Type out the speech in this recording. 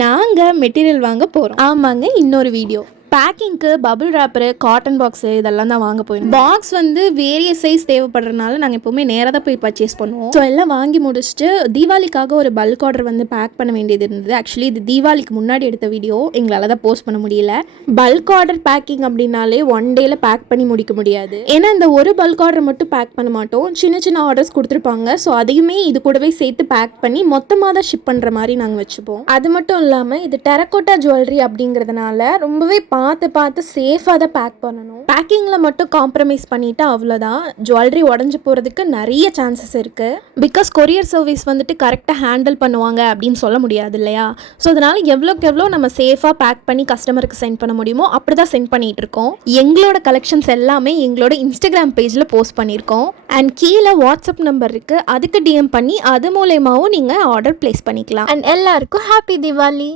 நாங்கள் மெட்டீரியல் வாங்க போகிறோம். ஆமாங்க, இன்னொரு வீடியோ. பேக்கிங்க்கு பபுள் ரேப்பரு, காட்டன் பாக்ஸு இதெல்லாம் தான் வாங்க போயிருந்தோம். பாக்ஸ் வந்து வேரியஸ் சைஸ் தேவைப்படுறதுனால நாங்கள் எப்போவுமே நேராக தான் போய் பர்ச்சேஸ் பண்ணுவோம். ஸோ எல்லாம் வாங்கி முடிச்சுட்டு தீபாவளிக்காக ஒரு பல்க் ஆர்டர் வந்து பேக் பண்ண வேண்டியது இருந்தது. ஆக்சுவலி இது தீபாவளிக்கு முன்னாடி எடுத்த வீடியோ, எங்களால் தான் போஸ்ட் பண்ண முடியல. பல்க் ஆர்டர் பேக்கிங் அப்படின்னாலே ஒன் டேல பேக் பண்ணி முடிக்க முடியாது. ஏன்னா இந்த ஒரு பல்க் ஆர்டர் மட்டும் பேக் பண்ண மாட்டோம், சின்ன சின்ன ஆர்டர்ஸ் கொடுத்துருப்பாங்க. ஸோ அதையுமே இது கூடவே சேர்த்து பேக் பண்ணி மொத்தமாக தான் ஷிப் பண்ணுற மாதிரி நாங்கள் வச்சுப்போம். அது மட்டும் இல்லாமல் இது டெரக்கோட்டா ஜுவல்லரி அப்படிங்கிறதுனால ரொம்பவே பார்த்து சேஃபாக தான் பேக் பண்ணணும். பேக்கிங்கில் மட்டும் காம்ப்ரமைஸ் பண்ணிட்டா அவ்வளோதான், ஜுவல்லரி உடஞ்சி போகிறதுக்கு நிறைய சான்சஸ் இருக்குது. பிகாஸ் கொரியர் சர்வீஸ் வந்துட்டு கரெக்டாக ஹேண்டில் பண்ணுவாங்க அப்படின்னு சொல்ல முடியாது இல்லையா? ஸோ அதனால் எவ்வளோக்கு எவ்வளோ நம்ம சேஃபாக பேக் பண்ணி கஸ்டமருக்கு சென்ட் பண்ண முடியுமோ அப்படி தான் சென்ட் பண்ணிகிட்டு இருக்கோம். எங்களோட கலெக்ஷன்ஸ் எல்லாமே எங்களோட இன்ஸ்டாகிராம் பேஜில் போஸ்ட் பண்ணியிருக்கோம். அண்ட் கீழே வாட்ஸ்அப் நம்பர் இருக்குது, அதுக்கு டிஎம் பண்ணி அது மூலயமாவும் நீங்கள் ஆர்டர் ப்ளேஸ் பண்ணிக்கலாம். அண்ட் எல்லாருக்கும் ஹாப்பி தீபாவளி.